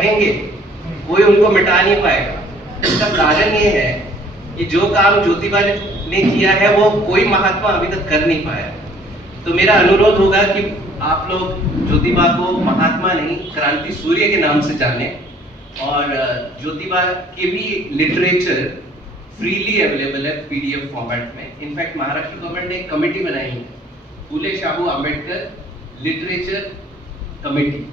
रहेंगे, कोई उनको मिटा नहीं पाएगा। इसका कारण ये है कि जो काम ज्योतिबा ने किया है वो कोई महात्मा अभी तक कर नहीं पाया। तो मेरा अनुरोध होगा कि आप लोग ज्योतिबा को महात्मा नहीं, क्रांति सूर्य के नाम से जाने। और ज्योतिबा के भी लिटरेचर फ्रीली अवेलेबल है पीडीएफ फॉर्मेट में। इनफैक्ट महाराष्ट्र गवर्नमेंट ने एक कमेटी बनाई है, फूले शाहू आंबेडकर लिटरेचर कमेटी।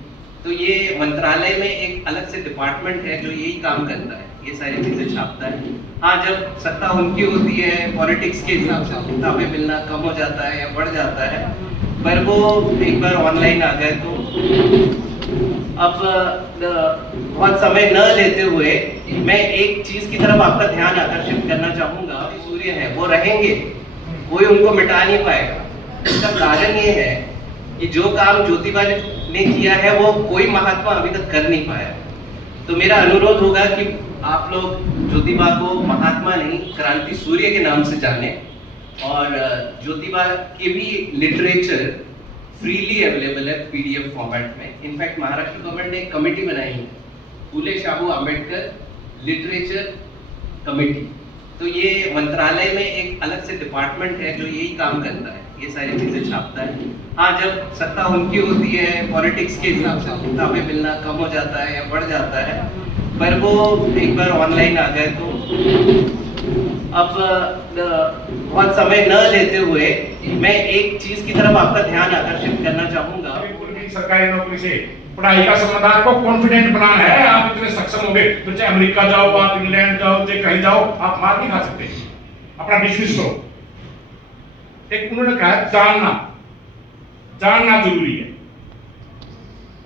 तो ये मंत्रालय में एक अलग से डिपार्टमेंट है जो यही काम करता है, ये सारी चीजें छापता है। हाँ, जब सत्ता उनकी होती है, पॉलिटिक्स के हिसाब से किताबें मिलना कम हो जाता है या बढ़ जाता है, पर वो एक बार ऑनलाइन आ गए तो अब बहुत समय न लेते हुए मैं एक चीज की तरफ आपका ध्यान आकर्षित करना चाहूंगा। सूर्य है, वो रहेंगे, कोई उनको मिटा नहीं पाएगा। इसका कारण ये है कि जो काम ज्योतिबा ने किया है वो कोई महात्मा अभी तक कर नहीं पाया। तो मेरा अनुरोध होगा कि आप लोग ज्योतिबा को महात्मा नहीं, क्रांति सूर्य के नाम से जाने। और ज्योतिबा के भी लिटरेचर फ्रीली अवेलेबल है पीडीएफ फॉर्मेट में। इनफैक्ट महाराष्ट्र गवर्नमेंट ने एक कमेटी बनाई है, फूले शाहू आंबेडकर लिटरेचर कमेटी। तो ये मंत्रालय में एक अलग से डिपार्टमेंट है जो यही काम करता है, ये सारी चीजें छापता है। हाँ, जब सत्ता उनकी होती है, पॉलिटिक्स के हिसाब से किताबें मिलना कम हो जाता है या बढ़ जाता है, पर वो एक बार ऑनलाइन आ गए तो अब बहुत समय न लेते हुए मैं एक चीज की तरफ आपका ध्यान आकर्षित करना चाहूंगा। सरकारी नौकरी से पढ़ाई का समाधान को कॉन्फिडेंट बनाना है। आप इतने सक्षम हो गए तो चाहे अमेरिका जाओ, आप इंग्लैंड जाओ, चाहे कहीं जाओ, आप मार नहीं खा सकते। अपना बिजनेस करो। एक उन्होंने कहा जानना जरूरी है,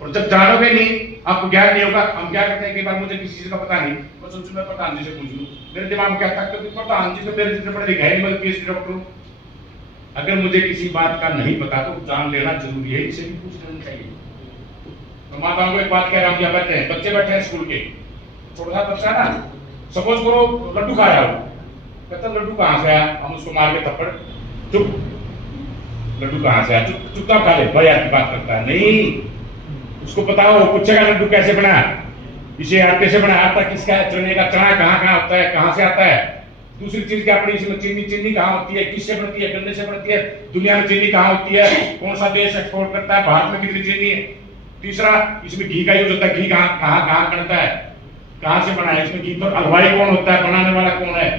और जब जानोगे नहीं, आपको ज्ञान नहीं होगा। हम क्या करते हैं, कई बार मुझे किसी चीज का पता नहीं, मैं सोचूं मैं प्रधान जी से पूछ लूं, मेरे दिमाग में क्या था कि प्रधान जी तो मेरे जितने पढ़े लिखे हैं, मैं पीएचडी डॉक्टर हूं। अगर मुझे किसी बात का नहीं पता तो जान लेना जरूरी है, इसे भी पूछ लेना चाहिए। तो माताओं को एक बात कह रहा हूं, यहाँ बैठे हैं बच्चे, बैठे हैं स्कूल के, छोटा सा बच्चा ना, सपोज करो लड्डू खा रहा हो, कहता लड्डू कहाँ से आया, हम उसको मार के थप्पड़, चुप, लड्डू कहाँ से आया, चुपचाप खा ले, भाई आपकी बात करता है नहीं, उसको बताओ, पूछेगा लड्डू कैसे बना, इसे आटे से बनाया था, किसका है, चने का चना कहाँ होता है, कहाँ से आता है। दूसरी चीज क्या पड़ी इसमें, चीनी कहाँ होती है, किससे बनती है, गन्ने से बनती है। दुनिया में चीनी कहाँ होती है, कौन सा देश एक्सपोर्ट करता है, भारत में कितनी चीनी है। तीसरा, इसमें घी का यूज होता है, घी कहाँ करता है, कहाँ से बना है, इसमें घी तो हलवाई कौन होता है, बनाने वाला कौन है,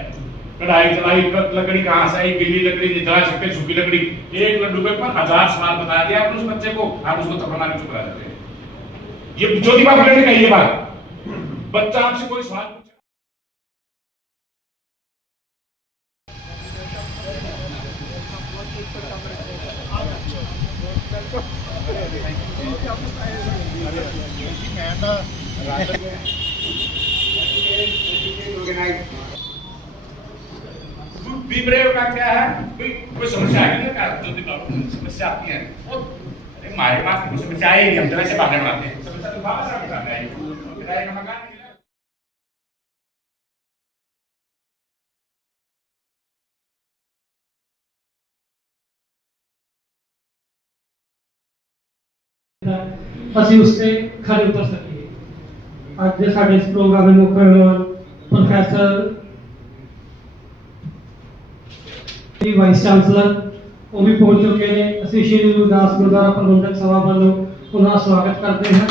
कढ़ाई चलाई, लकड़ी कहाँ से आई, गीली लकड़ी नहीं जला सकते, सूखी लकड़ी। एक लड्डू पे 1000 सवाल बता दिया आपने उस बच्चे को, आप उसको थप्पड़ मार के चुप करा देते हैं। ये ज्योतिबा फुले ने कही ये बात। बच्चा आपसे कोई सवाल पूछे, का क्या है, कोई समस्या है क्या, ज्योतिबा समस्या आती है, हमारे पास कुछ समस्या आई नहीं, हम तरह से बहाने बनाते हैं। समस्या तो बाहर से बताना है, किराए का मकान नहीं ਅਸੀਂ ਉਸ ਤੇ ਖਰੇ ਉਤਰ ਸਕੀਏ। ਅੱਜ ਦੇ ਸਾਡੇ ਇਸ ਪ੍ਰੋਗਰਾਮ ਦੇ ਮੁੱਖ ਮਹਿਮਾਨ ਪ੍ਰੋਫੈਸਰ ਵਾਈਸ ਚਾਂਸਲਰ ਉਹ ਵੀ ਪਹੁੰਚ ਚੁੱਕੇ ਨੇ। ਅਸੀਂ ਸ਼੍ਰੀ ਗੁਰਦਾਸ ਗੁਰਦੁਆਰਾ ਪ੍ਰਬੰਧਕ ਸਭਾ ਵੱਲੋਂ ਉਹਨਾਂ ਦਾ ਸਵਾਗਤ ਕਰਦੇ ਹਾਂ।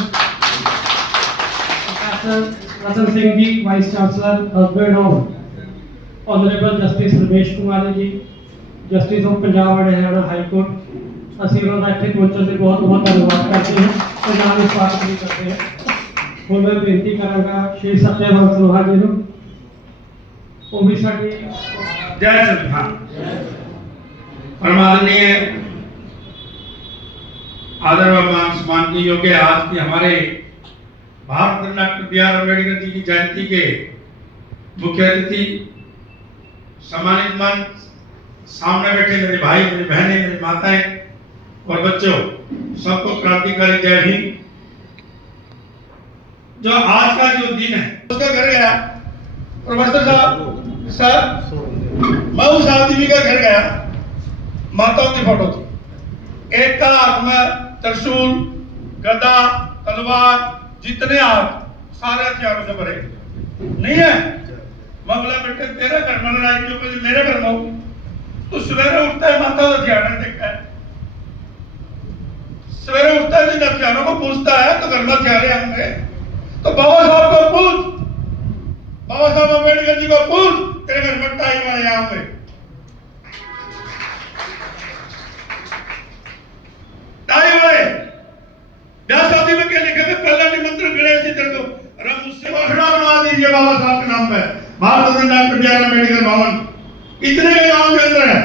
Professor Ratan Singh ji, vice chancellor, husband of honourable justice Ramesh Kumar ji, justice of Punjab and Haryana high court, ਅਸੀਂ ਉਹਨਾਂ ਦਾ ਇੱਥੇ ਪਹੁੰਚਣ ਤੇ ਬਹੁਤ ਬਹੁਤ ਧੰਨਵਾਦ ਕਰਦੇ ਹਾਂ ਤੇ ਨਾਲ ਹੀ ਸਵਾਗਤ ਵੀ ਕਰਦੇ ਹਾਂ। ਹੁਣ ਮੈਂ ਬੇਨਤੀ ਕਰਾਂਗਾ ਸ਼੍ਰੀ ਸਤਿਆਵਾਨ ਸਲੋਹਾ ਜੀ ਨੂੰ, ਉਹ ਵੀ ਸਾਡੀ जय संविधान। परमादरणीय आदर व मान सम्मान के योग्य आज की हमारे भारत रत्न डॉक्टर बी.आर. अम्बेडकर जी की जयंती के मुख्य अतिथि, सम्मानित मन, सामने बैठे मेरे भाई, मेरी बहनें, मेरी माताएं और बच्चों, सबको क्रांतिकारी जय हिंद। जो आज का जो दिन है उसका घर गया प्रोफेसर साहब, मैं उस आदमी का घर गया, माताओं की फोटो थी, एक का हाथ में त्रिशूल, गदा, तलवार, जितने हाथ सारे हथियारों से भरे नहीं है। मैं बोला बेटे तेरे घर में लड़ाई क्यों करी, मेरे घर में हो। तो सवेरे उठता है माता तो हथियार नहीं देखता है, सवेरे उठता है जिन हथियारों को पूछता है तो घर में हथियार होंगे। तो बाबा साहब को पूछ, बाबा साहब अम्बेडकर जी को पूछ, तेरे घर में टाई वाले यहाँ पे टाई वाले ब्याह शादी में क्या लिखे थे, पहला निमंत्रण गणेश जी तेरे को, अरे मुझसे खड़ा बनवा दीजिए बाबा साहब के नाम पे, Bharat Ratna doctor B R Ambedkar भवन इतने के गांव के अंदर है।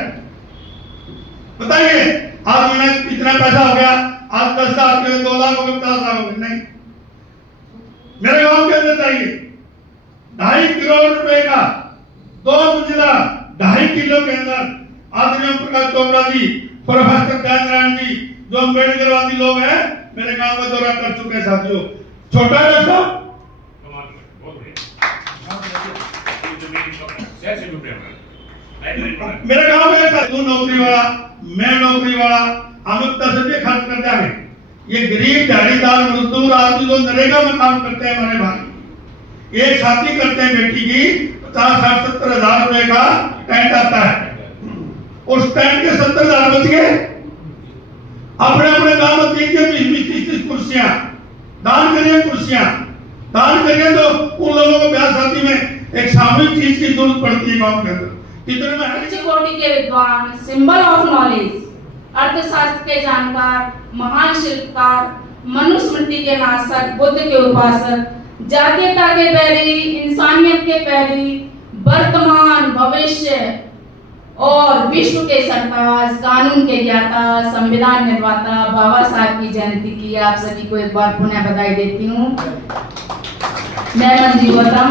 बताइए आज मैंने इतना पैसा हो गया, आज 10 साल के 2 लाख हो गए, 50 लाख हो गए, नहीं। मेरे गांव के अंदर जाइए, 2.5 करोड़ रुपए का 2 मंजिला 2.5 किलो के अंदर आदमी ओम प्रकाश चोपड़ा जी, प्रोफेसर दयानंद जी, जो अम्बेडकरवादी लोग हैं, मेरे गांव में दौरा कर चुके हैं साथियों। छोटा है साहब, मेरे गांव में तू नौकरी वाला, मैं नौकरी वाला, हम लोग 10 रुपये खर्च करते हैं। ये गरीब दिहाड़ीदार मजदूर आदमी जो नरेगा में काम करते हैं हमारे भाई, एक साथी करते हैं बेटी की 50-60-70 हजार रुपए का टेंट आता है, उस टेंट के 70 हजार बच गए। अपने अपने गांव में 30-30 कुर्सियां दान करिए, कुर्सियां दान करिए। तो उन लोगों को ब्याह शादी में एक सामूहिक चीज की जरूरत पड़ती है गांव के अंदर। इतने में उच्च कोटि के विद्वान, सिंबल ऑफ नॉलेज, अर्थशास्त्र के जानकार, महान शिल्पकार, मनुस्मृति के नासक, बुद्ध के उपासक, जातीयता के पैरी, इंसानियत के पैरी, वर्तमान, भविष्य और विश्व के सरताज, कानून के ज्ञाता, संविधान निर्माता बाबा साहब की जयंती की आप सभी को एक बार पुनः बधाई देती हूँ। मैं मंजू गौतम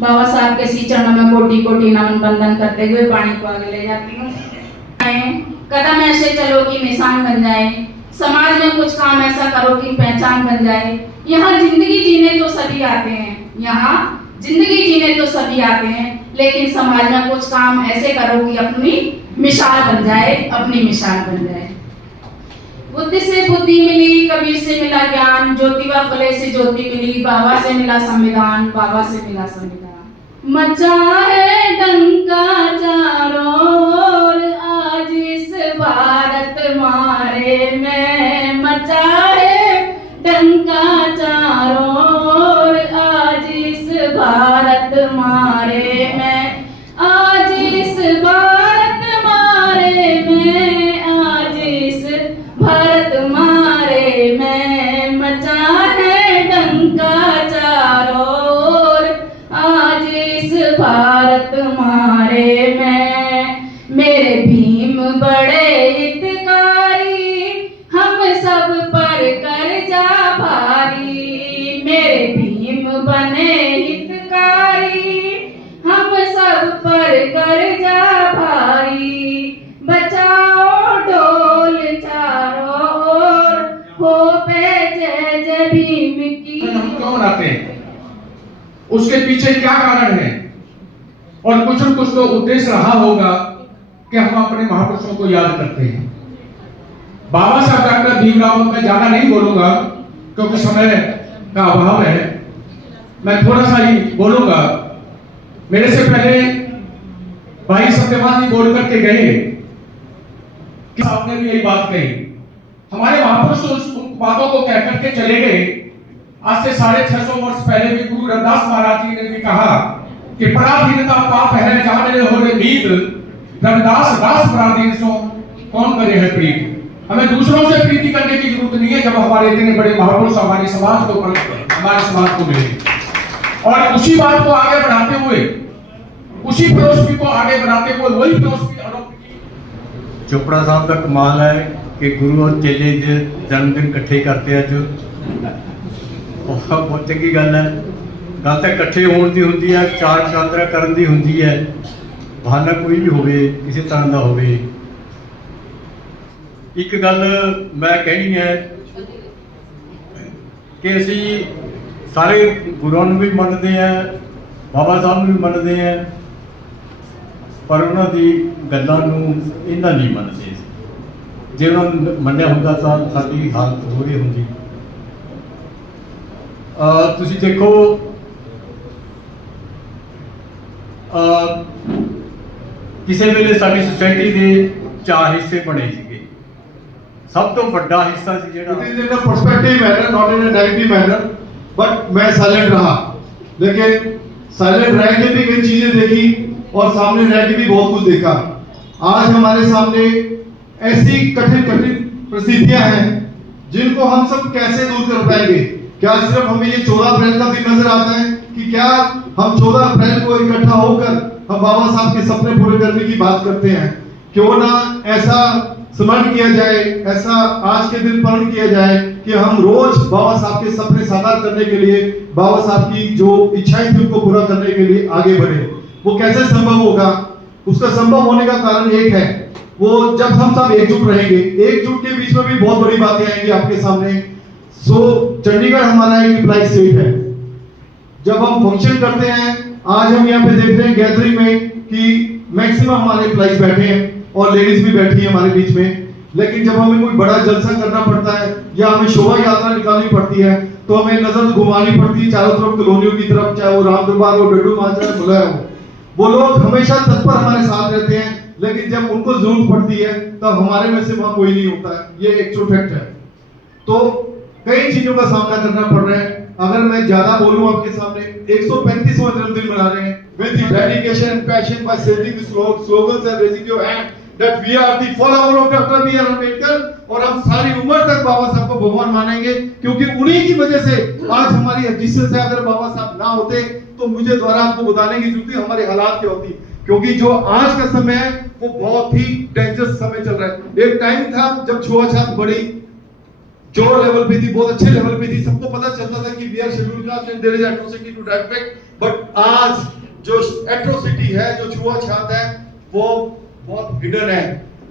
बाबा साहब के श्री चरणों में कोटि कोटि नमन बंदन करते हुए वाणी को आगे ले जाती हूँ। कदम ऐसे चलो कि निशान बन जाए, समाज में कुछ काम ऐसा करो कि पहचान बन जाए। यहाँ जिंदगी जीने तो सभी आते हैं, यहाँ जिंदगी जीने तो सभी आते हैं, लेकिन समाज में कुछ काम ऐसे करो कि अपनी मिसाल बन जाए, अपनी मिसाल बन जाए। बुद्धि से बुद्धि मिली, कबीर से मिला ज्ञान, ज्योतिबा फुले से ज्योति मिली, बाबा से मिला संविधान, बाबा से मिला संविधान। मचा है डंका चारों ओर, आज इस भारत मारे में मचा है डंका चारों ओर, आज इस भारत मारे में, आज इस भारत मारे में, आज इस भारत मारे में मचा है डंका चारों ओर, आज इस भारत मारे में। मेरे भीम बड़े हितकारी, हम सब पर कर्जा भारी, मेरे भीम बने हितकारी, हम सब पर कर्जा भारी। बचाओ डोल चारों ओर, हो पे जय जय भीम की। हम क्यों मनाते हैं, उसके पीछे क्या कारण है, और कुछ न कुछ तो उद्देश्य रहा होगा कि हम अपने महापुरुषों को याद करते हैं। बाबा साहब डॉक्टर भीमराव, मैं ज्यादा नहीं बोलूंगा क्योंकि समय का अभाव है, मैं थोड़ा सा ही बोलूंगा। मेरे से पहले भाई सत्यवान जी बोल करके गए, साहब ने भी यही बात कही। हमारे महापुरुष उन बातों को कह करके चले गए। आज से 650 वर्ष पहले भी गुरु रविदास महाराज जी ने भी कहा कि पराधीनता पाप है, जाने हो रे मीत, रविदास दास पराधीन सो कौन करे है प्रीत। हमें दूसरों से प्रीति करने की जरूरत नहीं है जब हमारे इतने बड़े महापुरुष हमारे समाज को मिले। और उसी बात को आगे बढ़ाते हुए, उसी फिलॉसफी को आगे बढ़ाते हुए, वही फिलॉसफी चोपड़ा साहब का कमाल है कि गुरु और चेले जन्मदिन इकट्ठे करते हैं जो बहुत चंगी गल है। गल तो इकट्ठे होने की होंगी है, चार चांदरा करन की होंगी है, बहाना कोई भी होवे, किसी तरह का होवे। एक गल मैं कहनी है कि असी सारे गुरुओं भी मनते हैं, बाबा साहब भी मनते हैं, पर उन्होंने गल्लां नूं इन्ना नहीं मनते। जे उन्होंने मन्निया होंदा तां साडी हालत होरी होंदी। ਤੁਸੀਂ ਦੇਖੋ ਕਿਸੇ ਵੇਲੇ ਸਾਡੀ ਸੁਸਾਇਟੀ ਦੇ 4 ਹਿੱਸੇ ਬਣੇ ਸੀਗੇ। ਸਭ ਤੋਂ ਵੱਡਾ ਹਿੱਸਾ ਸੀ ਜਿਹੜਾ It is in a perspective manner, not in a negative manner, but मैं साइलेंट रहा, लेकिन साइलेंट रह के भी कई चीजें देखी और सामने रह के भी बहुत कुछ देखा। आज हमारे सामने ऐसी कठिन परिस्थितियां हैं जिनको हम सब कैसे दूर कर पाएंगे। क्या सिर्फ हमें ये 14 अप्रैल का दिन नजर आता है कि क्या हम 14 अप्रैल को इकट्ठा होकर हम बाबा साहब के सपने पूरे करने की बात करते हैं? क्यों ना ऐसा स्मरण किया जाए, ऐसा आज के दिन पालन किया जाए कि हम रोज बाबा साहब के सपने साकार करने के लिए, बाबा साहब की जो इच्छाएं थी उनको पूरा करने के लिए आगे बढ़े। वो कैसे संभव होगा? उसका संभव होने का कारण एक है, वो जब हम सब एकजुट रहेंगे। एकजुट के बीच में भी बहुत बड़ी बातें आएंगी आपके सामने। चंडीगढ़ हमारा एक एम्प्लॉय स्टेट है। जब हम फंक्शन करते हैं, आज हम यहाँ पे देख रहे हैं गैदरिंग में कि मैक्सिमम हमारे एम्प्लॉइज बैठे हैं और लेडीज भी बैठी है हमारे बीच में। लेकिन जब हमें कोई बड़ा जलसा करना पड़ता है या हमें शोभा यात्रा निकालनी पड़ती है तो हमें नजर घुमानी पड़ती है चारों तरफ कॉलोनियों की तरफ, चाहे वो राम दरबार हो, डड्डू माजरा बुलाया हो। वो लोग हमेशा तत्पर हमारे साथ रहते हैं, लेकिन जब उनको जरूरत पड़ती है तब हमारे में से वहां कोई नहीं होता है। ये एक फैक्ट है। तो कई चीजों का सामना करना पड़ रहा है। अगर मैं ज्यादा बोलूं आपके सामने, 135वां जन्मदिन मना रहे हैं with the dedication and passion by saying the slogans and raising your hand that we are the follower of Dr. B.R. Ambedkar। और हम सारी उम्र तक बाबा साहब को भगवान मानेंगे, क्योंकि उन्हीं की वजह से आज हमारी एग्जिस्टेंस है। अगर बाबा साहब ना होते तो मुझे द्वारा आपको बताने की जरूरत है हमारे हालात क्या होती, क्योंकि जो आज का समय है वो बहुत ही डेंजरस समय चल रहा है। एक टाइम था जब छुआछूत बड़ी जोर लेवल पे थी, बहुत अच्छे लेवल पे थी, सबको पता चलता था कि we are scheduled caste and there is atrocity to that effect. But आज जो एट्रोसिटी है, जो छुआछूत है, वो बहुत हिडन है।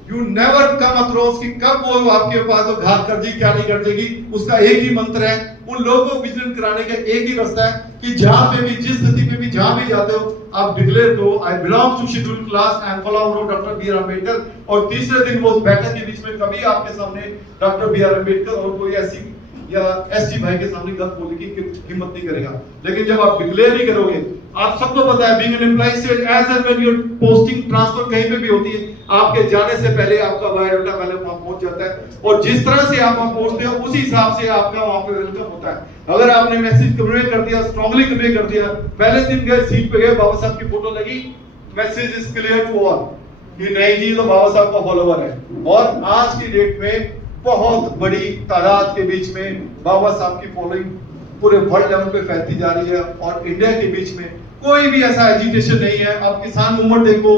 यू नेवर कम अक्रॉस कि कब वो आपके पास वो घात कर दी, क्या नहीं कर देगी। उसका एक ही मंत्र है, उन लोगों को विजिलेंट कराने का एक ही रास्ता है कि जहां पे भी, जिस स्थिति पे भी, जहां भी जाते हो, आप डिक्लेयर करो I belong to scheduled class, I am follower of doctor B R Ambedkar. और तीसरे दिन वो बैठक के बीच में कभी आपके सामने डॉक्टर बी आर अम्बेडकर और कोई ऐसी या एसटी भाई के सामने गलत बोलने की हिम्मत नहीं करेगा। लेकिन जब आप डिक्लेयर नहीं करोगे, आप सबको पता है बीइंग एन एम्प्लॉय से as and when your posting transfer कहीं पे भी होती है, आपके जाने से पहले आपका बायोडाटा पहले वहां पहुंच जाता है और जिस तरह से आप वहां पहुंचते हो उसी हिसाब से आपका वहां पे वेलकम होता है। अगर आपने मैसेज कन्वे कर दिया, स्ट्रांगली कन्वे कर दिया, पहले दिन गए सीट पे गए, बाबा साहब की फोटो लगी, message is clear to all कि नहीं जी तो बाबा साहब का फॉलोवर है। और आज की डेट में बहुत बड़ी तादाद के बीच में बाबा साहब की फॉलोइंग पूरे वर्ल्ड लेवल पे फैलती जा रही है और इंडिया के बीच में कोई भी ऐसा एजिटेशन नहीं है। आप किसान मूवमेंट देखो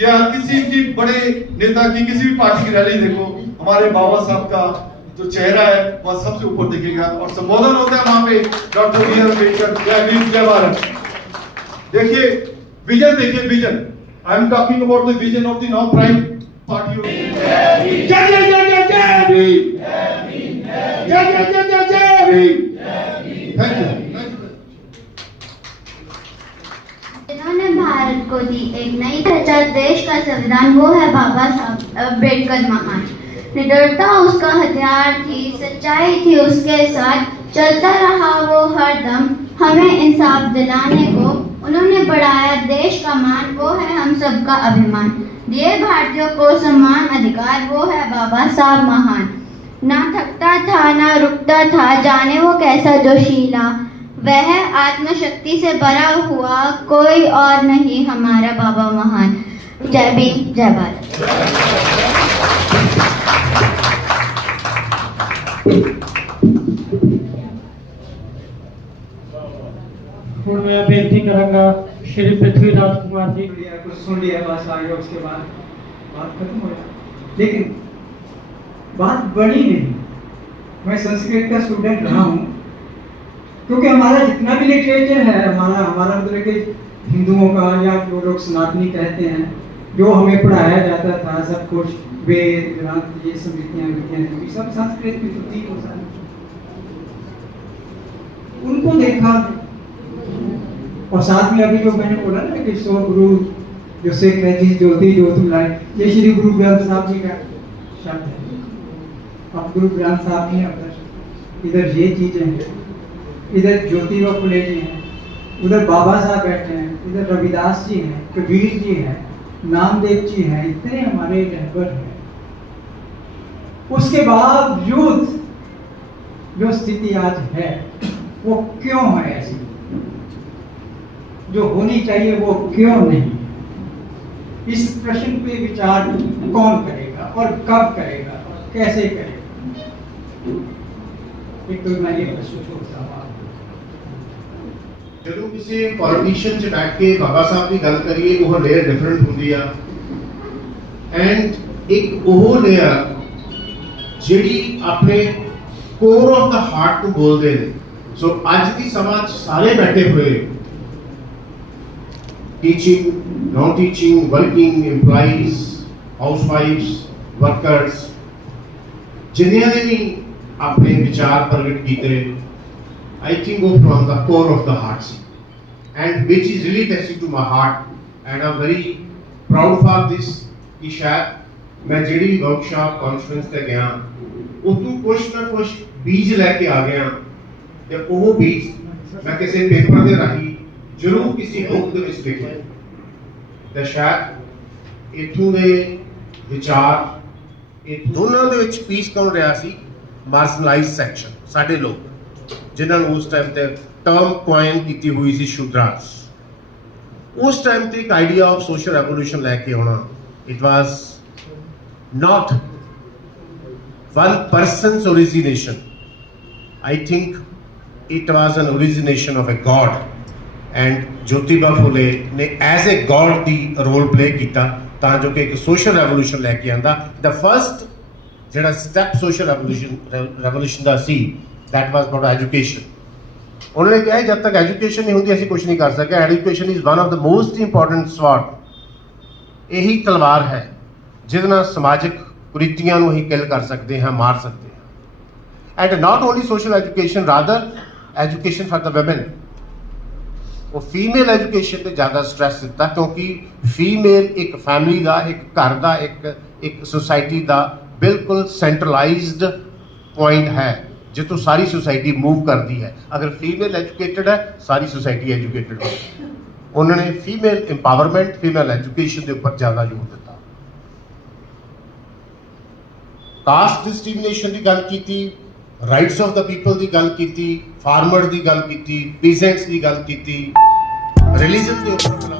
या किसी भी बड़े नेता की किसी भी पार्टी की रैली देखो, हमारे बाबा साहब का जो चेहरा है वह सबसे ऊपर दिखेगा और संबोधन होता है वहां पे डॉक्टर बी आर अम्बेडकर, जय भीम जय भारत। देखिए विजन, देखिए vision, I am talking about the vision of the now prime party. जय जय जय जय जय भीम, जय जय जय जय जय भीम। Thank you. जिन्होंने भारत को दी एक नई पहचान, देश का संविधान, वो है बाबा साहब अम्बेडकर महान। निडरता उसका हथियार थी, सच्चाई थी उसके साथ, चलता रहा वो हर दम हमें इंसाफ दिलाने को। उन्होंने बढ़ाया देश का मान, वो है हम सबका अभिमान। दिए भारतीयों को सम्मान अधिकार, वो है बाबा साहब महान। ना थकता था ना रुकता था, जाने वो कैसा जोशीला, वह आत्मशक्ति से भरा हुआ, कोई और नहीं हमारा बाबा महान। जय भीम जय भारत। ਹੁਣ मैं बेनती करूंगा श्री पृथ्वीराज कुमार जी। कुछ सुन लिया, बस आ गया, उसके बाद बात खत्म हो गया। लेकिन बात बड़ी नहीं। मैं संस्कृत का स्टूडेंट रहा हूँ, क्योंकि हमारा जितना भी लिटरेचर है, हमारा मतलब कि हिंदुओं का या जो लोग सनातनी कहते हैं, जो हमें पढ़ाया जाता था, सब कुछ वेद ग्रंथ ये सब विद्याएं सब संस्कृत में तो थी। उनको देखा और साथ में अभी जो मैंने बोला ना कि सो गुरु जो सिख है, जिस ज्योति जो तुम लाए, ये श्री गुरु ग्रंथ साहब जी का शब्द है। अब गुरु ग्रंथ साहब ने इधर ये चीजें हैं, इधर ज्योतिबा फुले जी हैं, उधर बाबा साहब बैठे हैं, इधर रविदास जी हैं, कबीर जी हैं, नामदेव जी हैं, इतने हमारे रहबर हैं। उसके बावजूद जो स्थिति आज है वो क्यों है ऐसी, जो होनी चाहिए वो क्यों नहीं? इस प्रश्न पे विचार कौन करेगा और कब करेगा और कैसे करेगा? एक तो मैं ये प्रश्न छोड़ता हूँ। ਜਦੋਂ ਕਿਸੇ ਪੋਲੀਟੀਸ਼ੀਅਨ 'ਚ ਬੈਠ ਕੇ ਬਾਬਾ ਸਾਹਿਬ ਦੀ ਗੱਲ ਕਰੀਏ ਉਹ ਲੇਅਰ ਡਿਫਰੈਂਟ ਹੁੰਦੀ ਆ ਐਂਡ ਇੱਕ ਉਹ ਲੇਅਰ ਜਿਹੜੀ ਆਪਣੇ ਕੋਰ ਆਫ ਦਾ ਹਾਰਟ ਨੂੰ ਬੋਲਦੇ ਨੇ। ਸੋ ਅੱਜ ਦੀ ਸਮਾਜ ਸਾਰੇ ਬੈਠੇ ਹੋਏ teaching, non teaching, working EMPLOYEES, ਹਾਊਸਵਾਈਫਸ, ਵਰਕਰਸ, ਜਿਨ੍ਹਾਂ ਨੇ ਵੀ ਆਪਣੇ ਵਿਚਾਰ ਪ੍ਰਗਟ ਕੀਤੇ, I think of from the core of the heart, and which is really touching to my heart, and I'm very proud of this. कि शायद मैं ਜਿਹੜੀ वर्कशॉप कॉन्फ्रेंस ਤੇ ਗਿਆ ਉਤੋਂ ਕੁਛ ਨਾ ਕੁਛ ਬੀਜ ਲੈ ਕੇ ਆ ਗਿਆ ਤੇ ਉਹ ਬੀਜ ਮੈਂ ਕਿਸੇ ਪੇਪਰ ਦੇ ਰਾਹੀਂ ਜ਼ਰੂਰ ਕਿਸੇ ਬੁੱਕ ਦੇ ਵਿੱਚ ਲਿਖਾਂ ਤੇ ਸ਼ਾਇਦ ਇਥੋਂ ਦੇ ਵਿਚਾਰ ਇਹ ਦੋਨਾਂ ਦੇ ਵਿੱਚ ਪੀਸ ਕੌਣ ਰਿਹਾ ਸੀ? ਮਾਰਜਨਲਾਈਜ਼ਡ ਸੈਕਸ਼ਨ, ਸਾਡੇ ਲੋਕ ਜਿਨ੍ਹਾਂ ਨੂੰ ਉਸ ਟਾਈਮ ਤੇ ਟਰਮ ਕੁਆਇਨ ਕੀਤੀ ਹੋਈ ਸੀ ਸ਼ੂਦਰਾਸ। ਉਸ ਟਾਈਮ ਤੇ ਇੱਕ ਆਈਡੀਆ ਆਫ ਸੋਸ਼ਲ ਰੈਵੋਲੂਸ਼ਨ ਲੈ ਕੇ ਆਉਣਾ, it was not one person's origination. I think it was an origination of a god, and Jyotiba Phule ने as a god the role play ਕੀਤਾ ਤਾਂ ਜੋ ਕਿ ਇੱਕ social revolution ਲੈ ਕੇ ਆਂਦਾ। The first ਜਿਹੜਾ step social revolution the C, that was about education. ਉਹਨਾਂ ਨੇ ਕਿਹਾ ਜਦ ਤੱਕ ਐਜੂਕੇਸ਼ਨ ਨਹੀਂ ਹੁੰਦੀ ਅਸੀਂ ਕੁਝ ਨਹੀਂ ਕਰ ਸਕਦੇ। Education is one of the most important ਸਵਾਰਡ। ਇਹੀ ਤਲਵਾਰ ਹੈ ਜਿਹਦੇ ਨਾਲ ਸਮਾਜਿਕ ਕੁਰੀਤੀਆਂ ਨੂੰ ਅਸੀਂ ਕਿਲ ਕਰ ਸਕਦੇ ਹਾਂ, ਮਾਰ ਸਕਦੇ ਹਾਂ। And not only social education, rather education for the woman. ਉਹ ਫੀਮੇਲ ਐਜੂਕੇਸ਼ਨ ਤੇ ਜ਼ਿਆਦਾ ਸਟ੍ਰੈਸ ਦਿੱਤਾ ਕਿਉਂਕਿ ਫੀਮੇਲ ਇੱਕ ਫੈਮਿਲੀ ਦਾ, ਇੱਕ ਘਰ ਦਾ, ਇੱਕ ਸੁਸਾਇਟੀ ਦਾ ਬਿਲਕੁਲ ਸੈਂਟਰਲਾਈਜ਼ਡ ਪੁਆਇੰਟ ਹੈ ਜਿੱਥੋਂ ਸਾਰੀ ਸੁਸਾਇਟੀ ਮੂਵ ਕਰਦੀ ਹੈ। ਅਗਰ ਫੀਮੇਲ ਐਜੂਕੇਟਡ ਹੈ ਸਾਰੀ ਸੁਸਾਇਟੀ ਐਜੂਕੇਟਡ ਹੈ। ਉਹਨਾਂ ਨੇ ਫੀਮੇਲ ਇੰਪਾਵਰਮੈਂਟ, ਫੀਮੇਲ ਐਜੂਕੇਸ਼ਨ ਦੇ ਉੱਪਰ ਜ਼ਿਆਦਾ ਜ਼ੋਰ ਦਿੱਤਾ। ਕਾਸਟ ਡਿਸਕ੍ਰਿਮੀਨੇਸ਼ਨ ਦੀ ਗੱਲ ਕੀਤੀ, ਰਾਈਟਸ ਆਫ ਦ ਪੀਪਲ ਦੀ ਗੱਲ ਕੀਤੀ, ਫਾਰਮਰ ਦੀ ਗੱਲ ਕੀਤੀ, ਪੀਜ਼ੈਂਟਸ ਦੀ ਗੱਲ ਕੀਤੀ, ਰਿਲੀਜਨ ਦੇ ਉੱਪਰ